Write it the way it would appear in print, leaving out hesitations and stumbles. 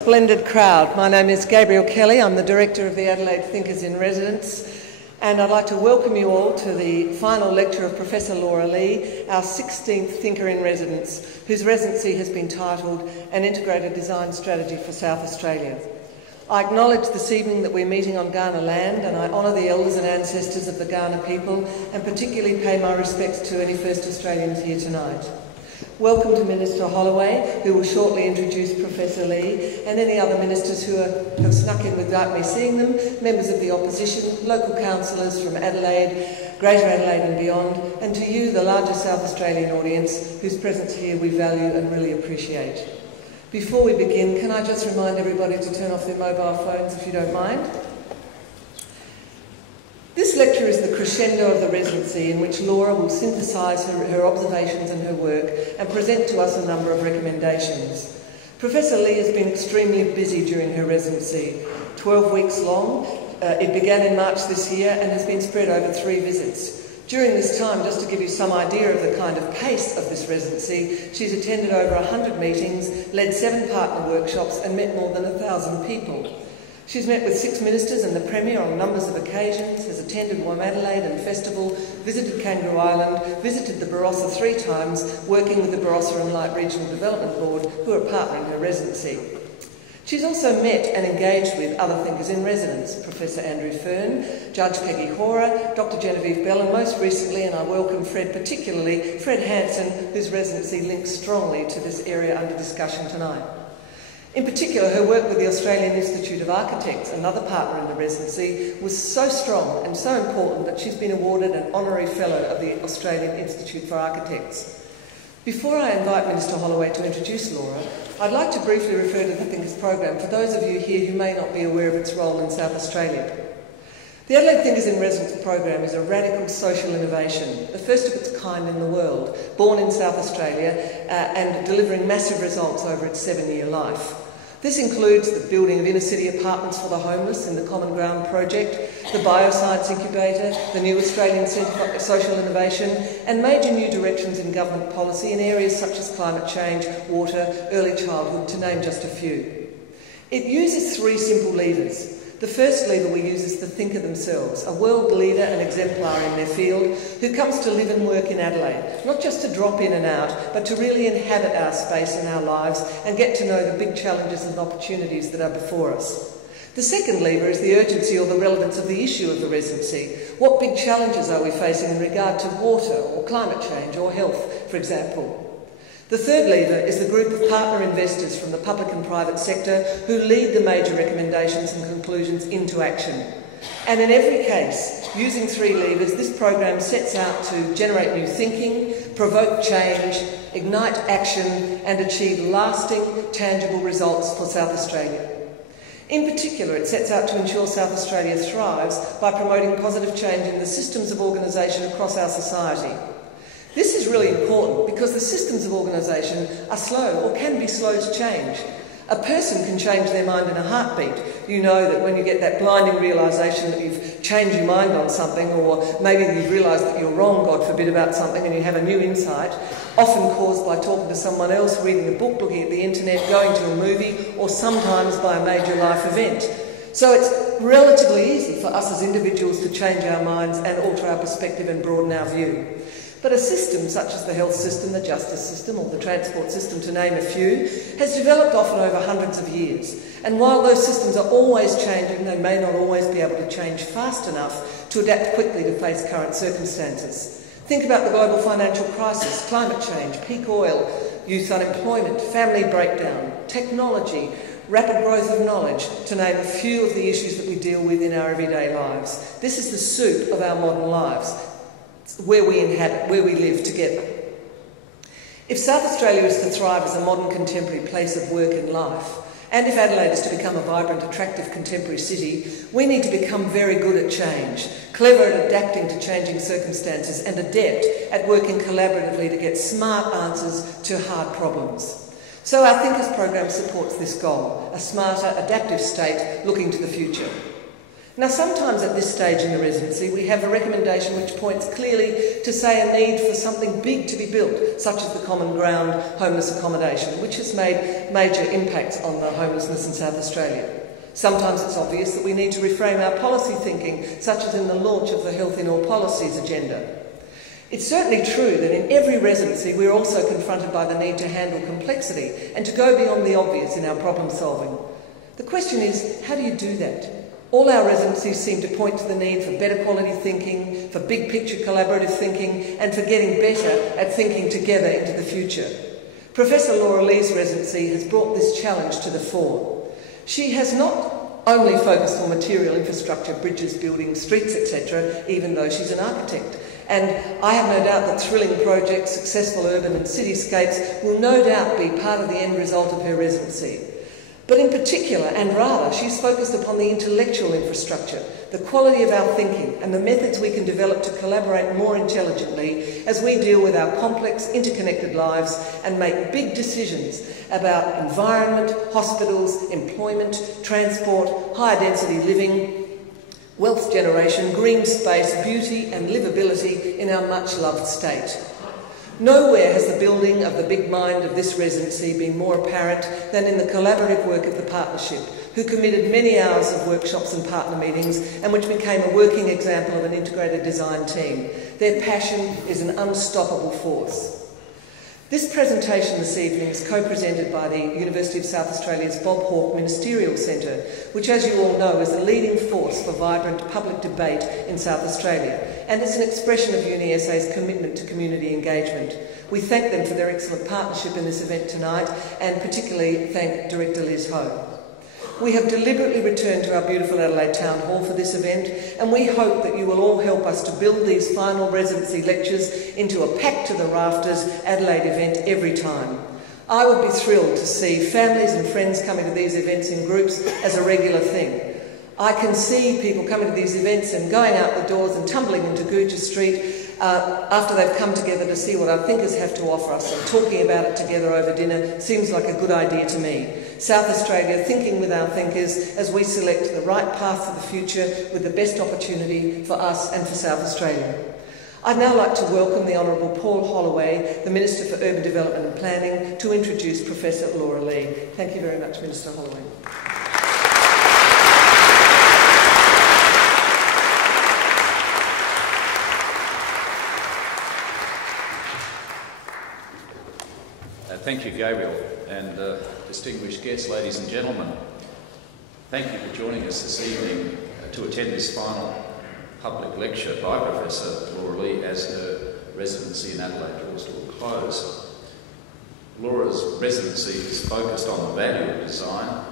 Splendid crowd. My name is Gabrielle Kelly. I'm the Director of the Adelaide Thinkers in Residence, and I'd like to welcome you all to the final lecture of Professor Laura Lee, our 16th Thinker in Residence, whose residency has been titled An Integrated Design Strategy for South Australia. I acknowledge this evening that we're meeting on Kaurna land, and I honour the elders and ancestors of the Kaurna people, and particularly pay my respects to any First Australians here tonight. Welcome to Minister Holloway, who will shortly introduce Professor Lee, and any other ministers who have snuck in without me seeing them, members of the opposition, local councillors from Adelaide, Greater Adelaide and beyond, and to you, the larger South Australian audience, whose presence here we value and really appreciate. Before we begin, can I just remind everybody to turn off their mobile phones if you don't mind? This lecture is the crescendo of the residency, in which Laura will synthesise her observations and her work and present to us a number of recommendations. Professor Lee has been extremely busy during her residency, 12 weeks long. It began in March this year and has been spread over 3 visits. During this time, just to give you some idea of the kind of pace of this residency, she's attended over 100 meetings, led 7 partner workshops and met more than 1,000 people. She's met with 6 ministers and the Premier on numbers of occasions, has attended Womadelaide and Festival, visited Kangaroo Island, visited the Barossa 3 times, working with the Barossa and Light Regional Development Board, who are a partner in her residency. She's also met and engaged with other thinkers in residence, Professor Andrew Fearn, Judge Peggy Hora, Dr Genevieve Bell, and most recently, and I welcome Fred particularly, Fred Hanson, whose residency links strongly to this area under discussion tonight. In particular, her work with the Australian Institute of Architects, another partner in the residency, was so strong and so important that she's been awarded an honorary fellow of the Australian Institute for Architects. Before I invite Minister Holloway to introduce Laura, I'd like to briefly refer to the Thinkers Program for those of you here who may not be aware of its role in South Australia. The Adelaide Thinkers in Residence program is a radical social innovation, the first of its kind in the world, born in South Australia and delivering massive results over its 7-year life. This includes the building of inner-city apartments for the homeless in the Common Ground project, the Bioscience Incubator, the new Australian Centre for Social Innovation, and major new directions in government policy in areas such as climate change, water, early childhood, to name just a few. It uses 3 simple levers. The first lever we use is the thinker themselves, a world leader and exemplar in their field who comes to live and work in Adelaide, not just to drop in and out, but to really inhabit our space and our lives and get to know the big challenges and opportunities that are before us. The second lever is the urgency or the relevance of the issue of the residency. What big challenges are we facing in regard to water or climate change or health, for example? The third lever is the group of partner investors from the public and private sector who lead the major recommendations and conclusions into action. And in every case, using 3 levers, this program sets out to generate new thinking, provoke change, ignite action and achieve lasting, tangible results for South Australia. In particular, it sets out to ensure South Australia thrives by promoting positive change in the systems of organisation across our society. This is really important because the systems of organisation are slow or can be slow to change. A person can change their mind in a heartbeat. You know that when you get that blinding realisation that you've changed your mind on something, or maybe you've realised that you're wrong, God forbid, about something and you have a new insight, often caused by talking to someone else, reading a book, looking at the internet, going to a movie, or sometimes by a major life event. So it's relatively easy for us as individuals to change our minds and alter our perspective and broaden our view. But a system such as the health system, the justice system or the transport system, to name a few, has developed often over hundreds of years. And while those systems are always changing, they may not always be able to change fast enough to adapt quickly to face current circumstances. Think about the global financial crisis, climate change, peak oil, youth unemployment, family breakdown, technology, rapid growth of knowledge, to name a few of the issues that we deal with in our everyday lives. This is the soup of our modern lives, where we inhabit, where we live together. If South Australia is to thrive as a modern contemporary place of work and life, and if Adelaide is to become a vibrant, attractive contemporary city, we need to become very good at change, clever at adapting to changing circumstances, and adept at working collaboratively to get smart answers to hard problems. So our Thinkers program supports this goal, a smarter, adaptive state looking to the future. Now, sometimes at this stage in the residency, we have a recommendation which points clearly to, say, a need for something big to be built, such as the Common Ground homeless accommodation, which has made major impacts on the homelessness in South Australia. Sometimes it's obvious that we need to reframe our policy thinking, such as in the launch of the Health in All Policies agenda. It's certainly true that in every residency we're also confronted by the need to handle complexity and to go beyond the obvious in our problem solving. The question is, how do you do that? All our residencies seem to point to the need for better quality thinking, for big picture collaborative thinking, and for getting better at thinking together into the future. Professor Laura Lee's residency has brought this challenge to the fore. She has not only focused on material infrastructure, bridges, buildings, streets, etc., even though she's an architect. And I have no doubt that thrilling projects, successful urban and cityscapes will no doubt be part of the end result of her residency. But in particular, and rather, she's focused upon the intellectual infrastructure, the quality of our thinking, and the methods we can develop to collaborate more intelligently as we deal with our complex, interconnected lives and make big decisions about environment, hospitals, employment, transport, higher density living, wealth generation, green space, beauty and livability in our much-loved state. Nowhere has the building of the big mind of this residency been more apparent than in the collaborative work of the partnership, who committed many hours of workshops and partner meetings and which became a working example of an integrated design team. Their passion is an unstoppable force. This presentation this evening is co-presented by the University of South Australia's Bob Hawke Ministerial Centre, which, as you all know, is the leading force for vibrant public debate in South Australia, and it's an expression of UniSA's commitment to community engagement. We thank them for their excellent partnership in this event tonight, and particularly thank Director Liz Ho. We have deliberately returned to our beautiful Adelaide Town Hall for this event, and we hope that you will all help us to build these final residency lectures into a packed to the rafters Adelaide event every time. I would be thrilled to see families and friends coming to these events in groups as a regular thing. I can see people coming to these events and going out the doors and tumbling into Gooja Street after they've come together to see what our thinkers have to offer us, and talking about it together over dinner seems like a good idea to me. South Australia thinking with our thinkers as we select the right path for the future with the best opportunity for us and for South Australia. I'd now like to welcome the Honourable Paul Holloway, the Minister for Urban Development and Planning, to introduce Professor Laura Lee. Thank you very much, Minister Holloway. Thank you, Gabriel, and distinguished guests, ladies and gentlemen. Thank you for joining us this evening to attend this final public lecture by Professor Laura Lee as her residency in Adelaide draws to a close. Laura's residency is focused on the value of design